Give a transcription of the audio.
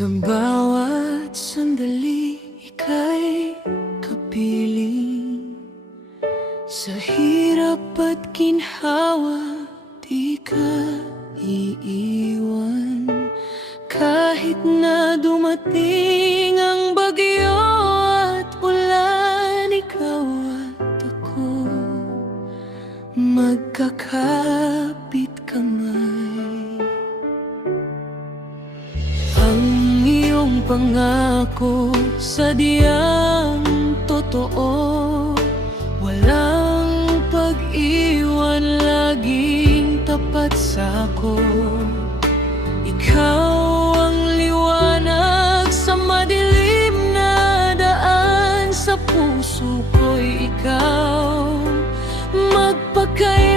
Sa bawat sandali ika'y kapiling, sa hirap at ginhawa di ka iiwan. Kahit na dumating ang bagyo at ulan, ikaw at ako magkakapit kamay. Ang iyong pangako sadyang totoo, walang pag-iwan, laging tapat sa'ko. Ikaw ang liwanag sa madilim na daan, sa puso ko'y ikaw magpakaya.